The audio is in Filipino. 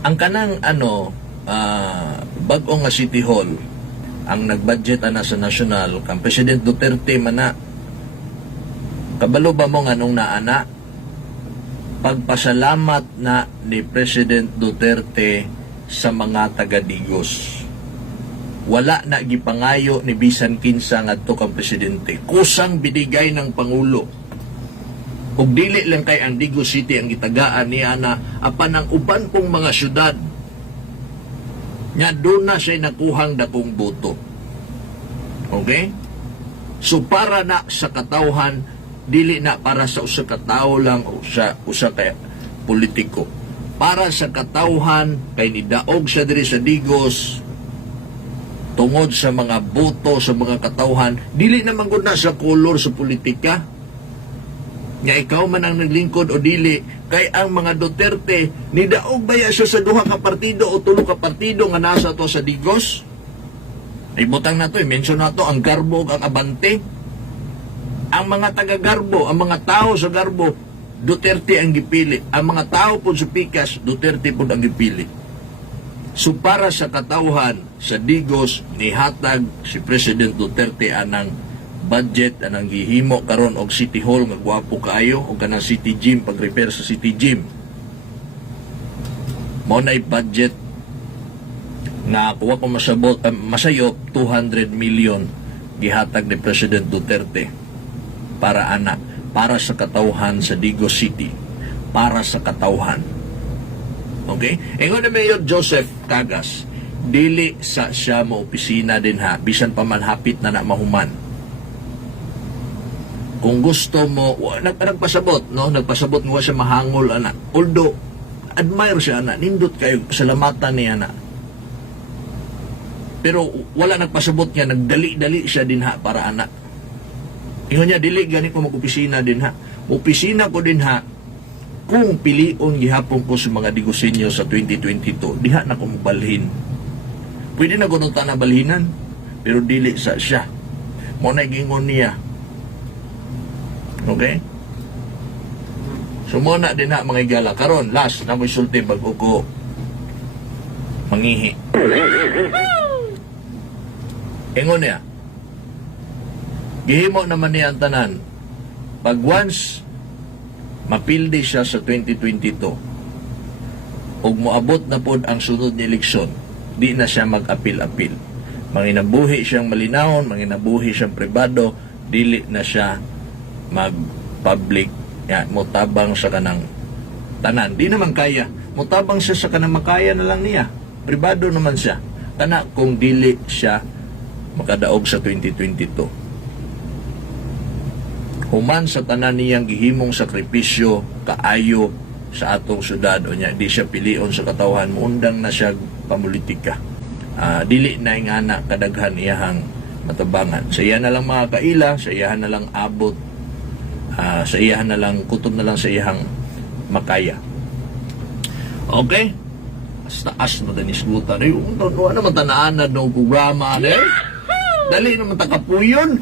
Ang kanang bag-o nga City Hall, ang nagbudget ana sa national, kang President Duterte mana, kabalo ba mo nga nung naana, pagpasalamat na ni President Duterte sa mga taga-Digos. Wala na gipangayo ni bisan kinsa ngadto kang presidente. Kusang binigay ng Pangulo. Ug dili lang kay ang Digos City ang gitagaan niya na apan ang uban pong mga syudad. Nya doon na siya nakuhang dakong boto. Okay? So para na sa katawhan, dili na para sa usa ka tawo lang o sa usa ka politiko. Para sa katawhan kay nidaog siya diri sa Digos tungod sa mga boto sa mga katawhan, dili na man gud na sa kolor sa politika. Nga ikaw man ang naglingkod o dili, kay ang mga Duterte nidaog baya siya sa duha ka partido o tulo ka partido nga nasa to sa Digos. Ay butang na to, mention na to ang Garbo ug ang Abante. Ang mga taga-Garbo, ang mga tao sa Garbo, Duterte ang gipili. Ang mga tao po sa Pikas, Duterte po ang gipili. So para sa katawhan sa Digos, nihatag si President Duterte anang budget, anang gihimo karon og City Hall nga gwapo kaayo o kanang City Gym, pag-repair sa City Gym. Mao na'y budget nga kuha ko masayop 200 million gihatag ni President Duterte para para sa katawhan sa Digos City, para sa katawhan. Okay? Ingon ni Mayor Joseph Cagas, dili sa siya mo opisina din ha, bisan pa man hapit na mahuman. Kung gusto mo, nagpasabot, no? Nagpasabot mo siya mahangol, anak. Although, admire siya, anak. Nindot kayo, salamatan niya, anak. Pero wala nagpasabot niya, nagdali-dali siya din ha para anak. Ingon niya, dili gani ko mag-opisina din ha. Opisina ko din ha, kung pilion gihapon ko sa mga Digosenyo sa 2022, diha na ko mabalhin. Pwede na gunong na balhinan, pero dili sa siya. Mo na gingon niya. Okay? So mo na din ha mga igala. Karon, last na mo isulti bago ko mangihi. Ingon niya, gihimo naman niya ang tanan. Pag once mapildi siya sa 2022 ug moabot na pod ang sunod na eleksyon, di na siya mag-apil-apil. Manginabuhi siyang malinawon, manginabuhi siyang pribado, dili na siya mag-public. Mutabang sa kanang tanan. Di naman kaya. Mutabang siya sa kanang makaya na lang niya. Pribado naman siya. Kana kung dili siya makadaog sa 2022. Human sa tanan niyang gihimong sakripisyo, kaayo sa atong syudad, o niya, di siya pilion sa katawhan, muundang na siya pamulitika. Dili na yung anak kadaghan iyahang matabangan. Sa iya na lang mga kaila, sa iya na lang abot, sa iya na lang, kutob na lang sa iyang makaya. Okay? Taas na tanis buta. Ano naman tanaan na ng programa, dali naman takapuyon.